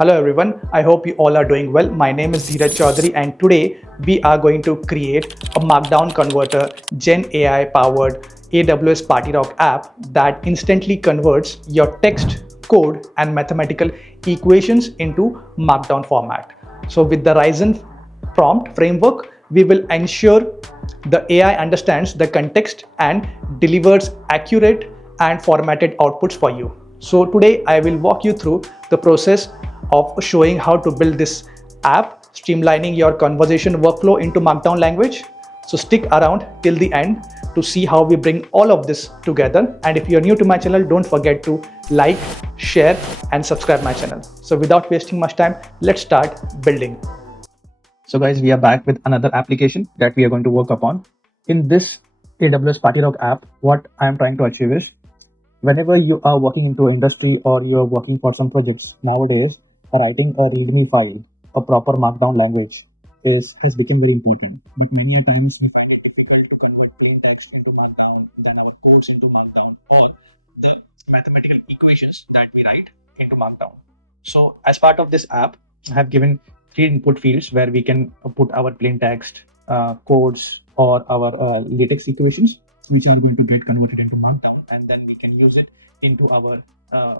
Hello everyone, I hope you all are doing well. My name is Dheeraj Chaudhary and today we are going to create a Markdown converter Gen AI powered AWS PartyRock app that instantly converts your text, code and mathematical equations into Markdown format. So with the Ryzen prompt framework, we will ensure the AI understands the context and delivers accurate and formatted outputs for you. So today I will walk you through the process of showing how to build this app, streamlining your conversation workflow into Markdown language. So stick around till the end to see how we bring all of this together. And if you're new to my channel, don't forget to like, share and subscribe my channel. So without wasting much time, let's start building. So guys, we are back with another application that we are going to work upon. In this AWS PartyRock app, what I am trying to achieve is whenever you are working into industry or you are working for some projects nowadays, writing a README file, a proper Markdown language has become very important. But many a times we find it difficult to convert plain text into Markdown, then our codes into Markdown, or the mathematical equations that we write into Markdown. So as part of this app, I have given 3 input fields where we can put our plain text, codes, or our LaTeX equations, which are going to get converted into Markdown, and then we can use it into our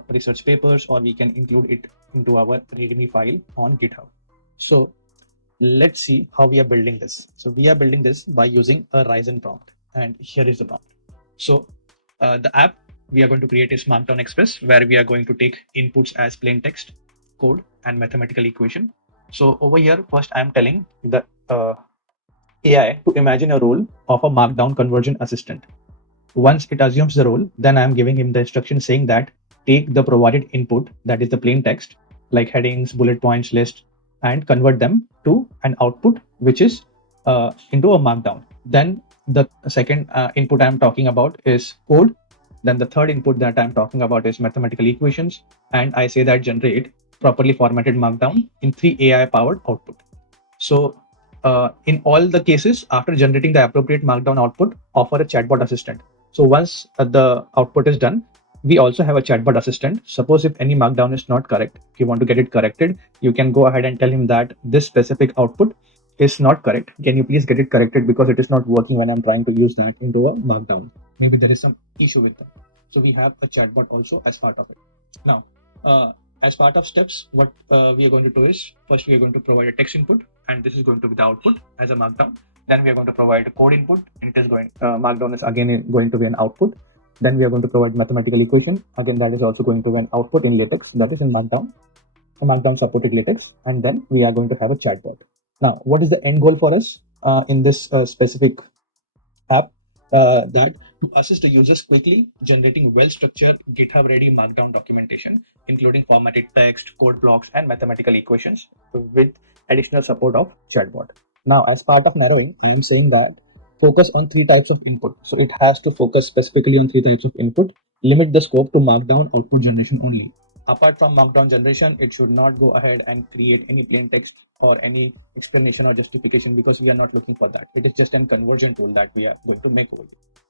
research papers, or we can include it into our README file on GitHub. So let's see how we are building this. So we are building this by using a Ryzen prompt, and here is the prompt. So the app we are going to create is Markdown Express, where we are going to take inputs as plain text, code, and mathematical equation. So over here, first I'm telling the AI to imagine a role of a Markdown conversion assistant. Once it assumes the role, then I'm giving him the instruction saying that take the provided input, that is the plain text, like headings, bullet points, list, and convert them to an output, which is into a Markdown. Then the second input I'm talking about is code. Then the third input that I'm talking about is mathematical equations. And I say that generate properly formatted Markdown in 3 AI powered output. So in all the cases, after generating the appropriate Markdown output, offer a chatbot assistant. So once the output is done, we also have a chatbot assistant. Suppose if any Markdown is not correct, if you want to get it corrected, you can go ahead and tell him that this specific output is not correct. Can you please get it corrected because it is not working when I'm trying to use that into a Markdown? Maybe there is some issue with them. So we have a chatbot also as part of it. Now, as part of steps, what we are going to do is first we are going to provide a text input, and this is going to be the output as a Markdown. Then we are going to provide a code input, and it is going Markdown is again going to be an output. Then we are going to provide mathematical equation, again that is also going to be an output in LaTeX, that is in Markdown, a Markdown supported LaTeX, and then we are going to have a chatbot. Now, what is the end goal for us in this specific app? That to assist the users quickly generating well-structured GitHub ready Markdown documentation, including formatted text, code blocks, and mathematical equations with additional support of chatbot. Now, as part of narrowing, I am saying that focus on 3 types of input. So it has to focus specifically on 3 types of input. Limit the scope to Markdown output generation only. Apart from Markdown generation, it should not go ahead and create any plain text or any explanation or justification, because we are not looking for that. It is just a conversion tool that we are going to make over here.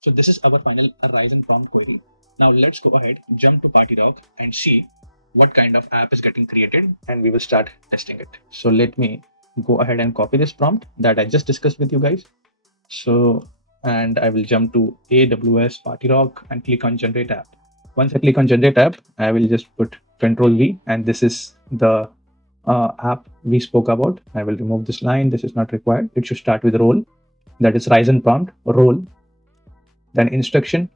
So this is our final Ryzen prompt query. Now let's go ahead, jump to PartyRock and see what kind of app is getting created, and we will start testing it. So let me go ahead and copy this prompt that I just discussed with you guys. So, and I will jump to AWS PartyRock and click on generate app. Once I click on generate app, I will just put Control V, and this is the app we spoke about. I will remove this line. This is not required. It should start with role, that is Ryzen prompt role, then instruction,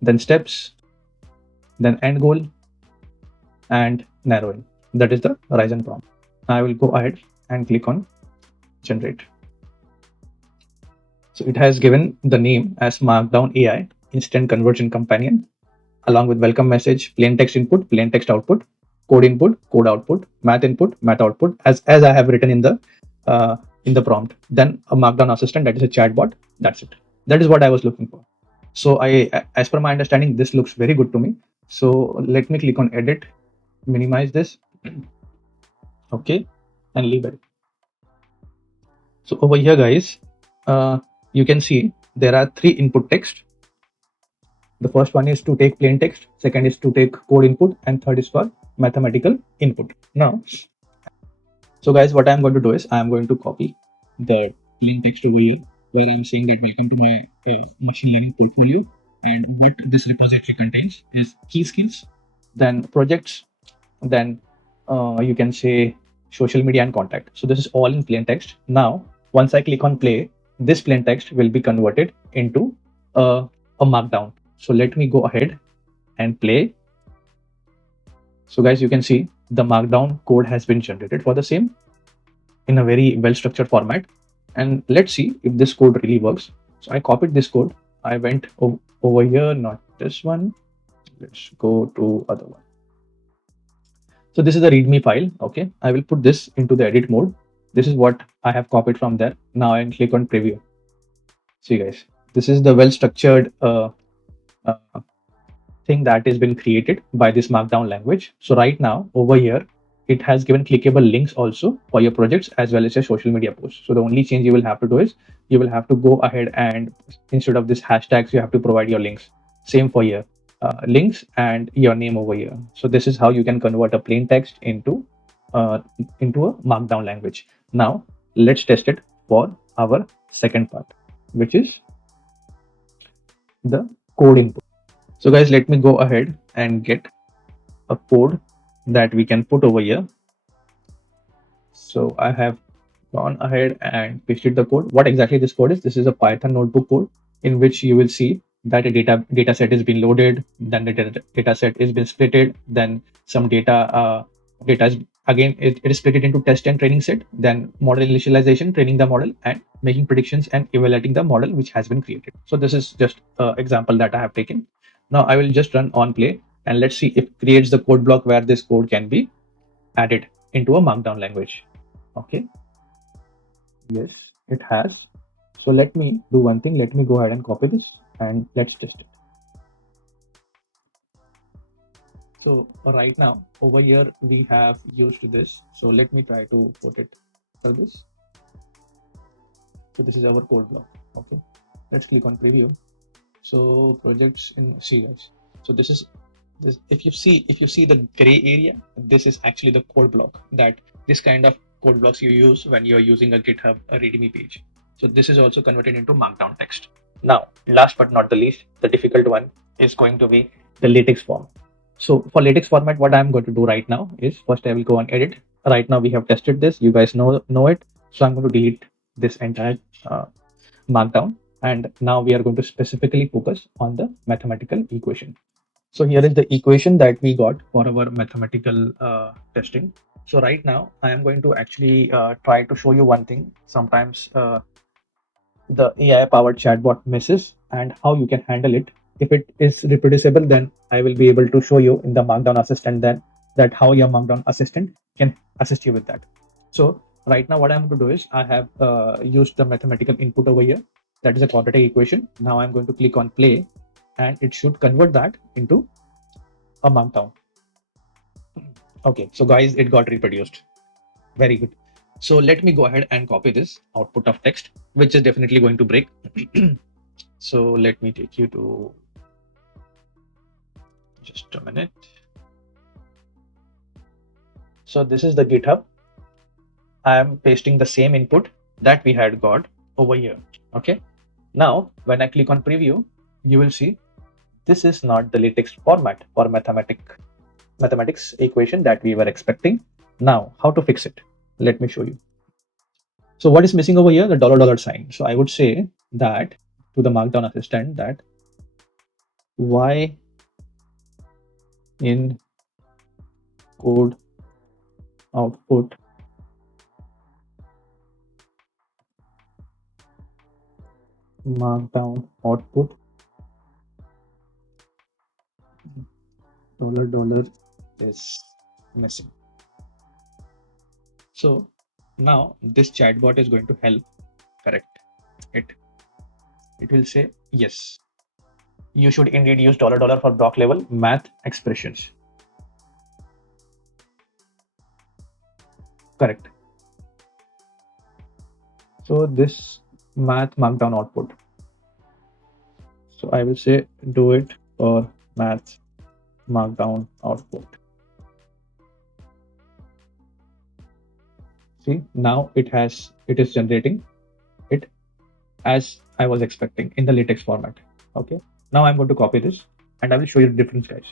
then steps, then end goal, and narrowing. That is the Ryzen prompt. I will go ahead and click on generate. So it has given the name as Markdown AI Instant Conversion Companion, along with welcome message, plain text input, plain text output, code input, code output, math input, math output, as I have written in the prompt. Then a Markdown assistant, that is a chatbot. That's it. That is what I was looking for. So as per my understanding, this looks very good to me. So let me click on edit, minimize this, okay, and leave it. So over here, guys, you can see there are 3 input text, The first one is to take plain text, second is to take code input, and third is for mathematical input. Now, so guys, what I'm going to do is I'm going to copy the plain text over here where I'm saying that welcome to my machine learning portfolio, and what this repository contains is key skills, then projects, then you can say social media and contact. So this is all in plain text. Now, once I click on play, this plain text will be converted into a markdown. So let me go ahead and play. So guys, you can see the markdown code has been generated for the same in a very well structured format. And let's see if this code really works. So I copied this code. I went over here, not this one. Let's go to other one. So this is the readme file. Okay, I will put this into the edit mode. This is what I have copied from there. Now I click on preview. See guys, this is the well structured uh, thing that has been created by this markdown language. So right now over here, it has given clickable links also for your projects as well as your social media posts. So the only change you will have to do is you will have to go ahead and instead of this hashtags, you have to provide your links. Same for here, links and your name over here. So this is how you can convert a plain text into a markdown language. Now let's test it for our second part, which is the code input. So guys, let me go ahead and get a code that we can put over here. So I have gone ahead and pasted the code. What exactly this code is? This is a Python notebook code in which you will see that a data set has been loaded, then the data set is been splitted, then some data is again it is split into test and training set, then model initialization, training the model, and making predictions and evaluating the model which has been created. So this is just an example that I have taken. Now I will just run on play and let's see if it creates the code block where this code can be added into a markdown language. Okay, yes, it has. So let me do one thing. Let me go ahead and copy this and let's test it. So right now over here we have used this. So let me try to put it for this. So this is our code block. Okay, let's click on preview. So projects in see guys. So this is this. If you see the gray area, this is actually the code block. That this kind of code blocks you use when you're using a GitHub README page. So this is also converted into markdown text. Now, last but not the least, the difficult one is going to be the LaTeX form. So for LaTeX format, what I'm going to do right now is first I will go on edit. Right now we have tested this. You guys know it. So I'm going to delete this entire markdown. And now we are going to specifically focus on the mathematical equation. So here is the equation that we got for our mathematical testing. So right now I am going to actually try to show you one thing. Sometimes the AI powered chatbot misses and how you can handle it. If it is reproducible, then I will be able to show you in the Markdown assistant then that how your Markdown assistant can assist you with that. So right now what I'm going to do is I have used the mathematical input over here. That is a quadratic equation. Now I'm going to click on play and it should convert that into a Markdown. Okay, so guys, it got reproduced. Very good. So let me go ahead and copy this output of text, which is definitely going to break. So let me take you to just a minute. So this is the GitHub. I am pasting the same input that we had got over here. Okay. Now, when I click on preview, you will see this is not the LaTeX format for mathematics equation that we were expecting. Now, how to fix it? Let me show you. So what is missing over here? The $$ sign. So I would say that to the Markdown assistant that why in code output Markdown output $$ is missing. So now this chatbot is going to help correct it. It will say, yes, you should indeed use $$ for block level math expressions. Correct. So this math markdown output. So I will say do it for math Markdown output. See, now it is generating it as I was expecting in the LaTeX format. Okay. Now I'm going to copy this and I will show you the difference, guys.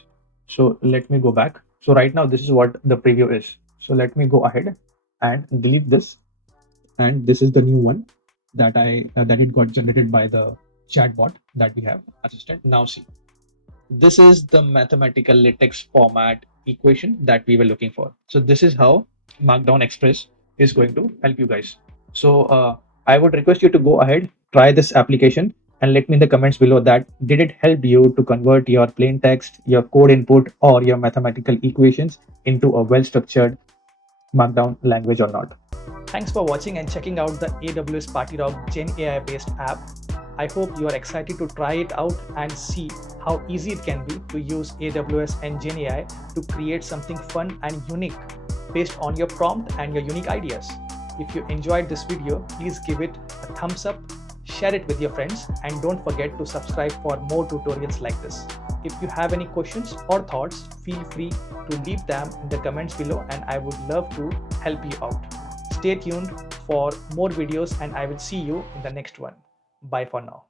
So let me go back. So right now this is what the preview is. So let me go ahead and delete this. And this is the new one that that it got generated by the chatbot that we have assistant. Now see, this is the mathematical LaTeX format equation that we were looking for. So this is how Markdown Express is going to help you guys. So I would request you to go ahead, try this application and let me in the comments below that did it help you to convert your plain text, your code input or your mathematical equations into a well-structured Markdown language or not. Thanks for watching and checking out the AWS PartyRock Gen AI based app. I hope you are excited to try it out and see how easy it can be to use AWS and Gen AI to create something fun and unique based on your prompt and your unique ideas. If you enjoyed this video, please give it a thumbs up, share it with your friends, and don't forget to subscribe for more tutorials like this. If you have any questions or thoughts, feel free to leave them in the comments below and I would love to help you out. Stay tuned for more videos and I will see you in the next one. Bye for now.